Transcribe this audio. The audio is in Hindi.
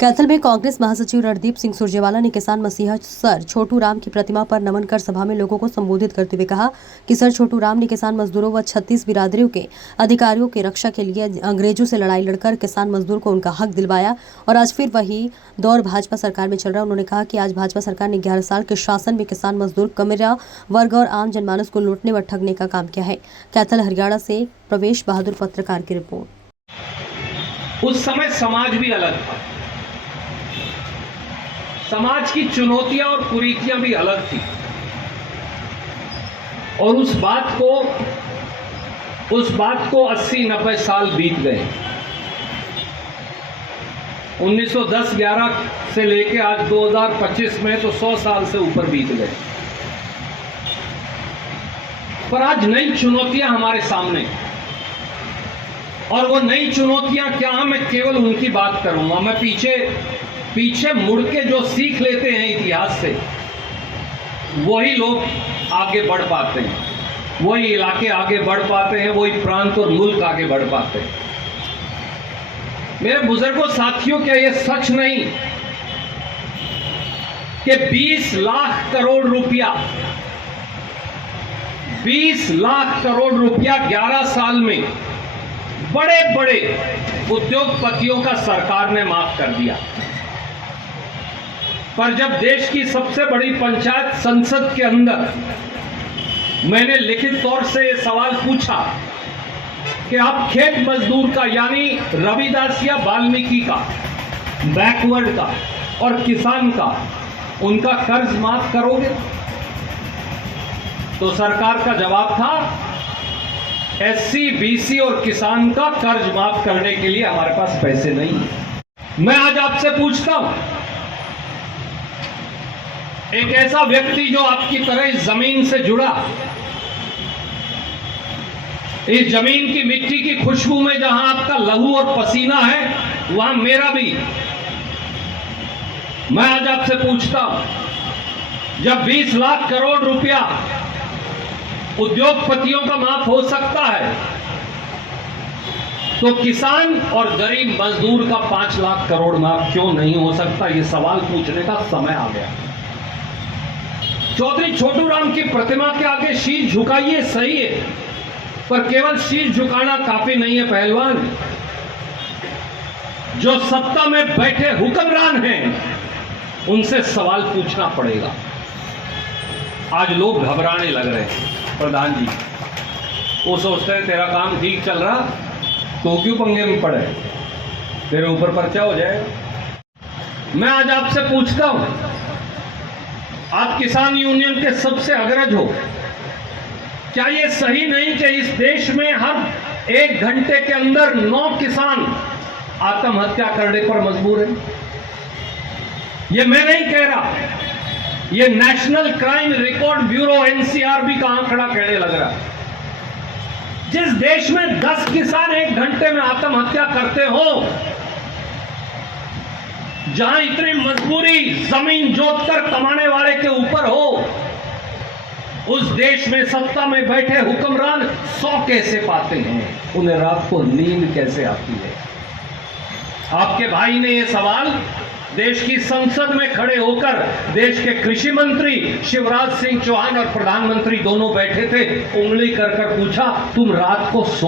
कैथल में कांग्रेस महासचिव रणदीप सिंह सुरजेवाला ने किसान मसीहा सर छोटू राम की प्रतिमा पर नमन कर सभा में लोगों को संबोधित करते हुए कहा कि सर छोटू राम ने किसान मजदूरों व 36 बिरादरियों के अधिकारियों की रक्षा के लिए अंग्रेजों से लड़ाई लड़कर किसान मजदूर को उनका हक दिलवाया और आज फिर वही दौर भाजपा सरकार में चल रहा है। उन्होंने कहा कि आज भाजपा सरकार ने 11 साल के शासन में किसान मजदूर कमेरा वर्ग और आम जनमानस को लूटने व ठगने का काम किया है। कैथल हरियाणा से प्रवेश बहादुर पत्रकार की रिपोर्ट। उस समय समाज भी अलग था, समाज की चुनौतियां और कुरीतियां भी अलग थी और उस बात को 80-90 साल बीत गए। 1910-11 से लेके आज 2025 में तो 100 साल से ऊपर बीत गए, पर आज नई चुनौतियां हमारे सामने और वो नई चुनौतियां क्या हैं, मैं केवल उनकी बात करूंगा। मैं पीछे मुड़ के जो सीख लेते हैं इतिहास से, वही लोग आगे बढ़ पाते हैं, वही इलाके आगे बढ़ पाते हैं, वही प्रांत और मुल्क आगे बढ़ पाते हैं। मेरे बुजुर्गों साथियों, क्या यह सच नहीं कि 20 लाख करोड़ रुपया 11 साल में बड़े बड़े उद्योगपतियों का सरकार ने माफ कर दिया, पर जब देश की सबसे बड़ी पंचायत संसद के अंदर मैंने लिखित तौर से यह सवाल पूछा कि आप खेत मजदूर का यानी रविदास या वाल्मीकि का, बैकवर्ड का और किसान का उनका कर्ज माफ करोगे, तो सरकार का जवाब था एससी, बीसी और किसान का कर्ज माफ करने के लिए हमारे पास पैसे नहीं है। मैं आज आपसे पूछता हूं, एक ऐसा व्यक्ति जो आपकी तरह इस जमीन से जुड़ा, इस जमीन की मिट्टी की खुशबू में जहां आपका लहू और पसीना है, वहां मेरा भी। मैं आज आपसे पूछता हूं, जब 20 लाख करोड़ रुपया उद्योगपतियों का माफ हो सकता है, तो किसान और गरीब मजदूर का 5 लाख करोड़ माफ क्यों नहीं हो सकता? यह सवाल पूछने का समय आ गया। चौधरी छोटू राम की प्रतिमा के आगे शीश झुकाइए, सही है, पर केवल शीश झुकाना काफी नहीं है पहलवान। जो सत्ता में बैठे हुक्मरान हैं, उनसे सवाल पूछना पड़ेगा। आज लोग घबराने लग रहे हैं। प्रधान जी वो सोचते हैं तेरा काम ठीक चल रहा, तो क्यों पंगे में पड़े, तेरे ऊपर पर्चा हो जाएगा। मैं आज आपसे पूछता हूं, आप किसान यूनियन के सबसे अग्रज हो, क्या यह सही नहीं कि इस देश में हर 1 घंटे के अंदर 9 किसान आत्महत्या करने पर मजबूर हैं? यह मैं नहीं कह रहा, यह national crime record bureau NCRB का आंकड़ा कहने लग रहा है। जिस देश में 10 किसान 1 घंटे में आत्महत्या करते हो, जहां इतनी मजबूरी जमीन जोतकर कमाने वाले के ऊपर हो, उस देश में सत्ता में बैठे हुक्मरान 100 कैसे पाते हैं? उन्हें रात को नींद कैसे आती है? आपके भाई ने यह सवाल देश की संसद में खड़े होकर, देश के कृषि मंत्री शिवराज सिंह चौहान और प्रधानमंत्री दोनों बैठे थे, उंगली कर पूछा, तुम रात को सो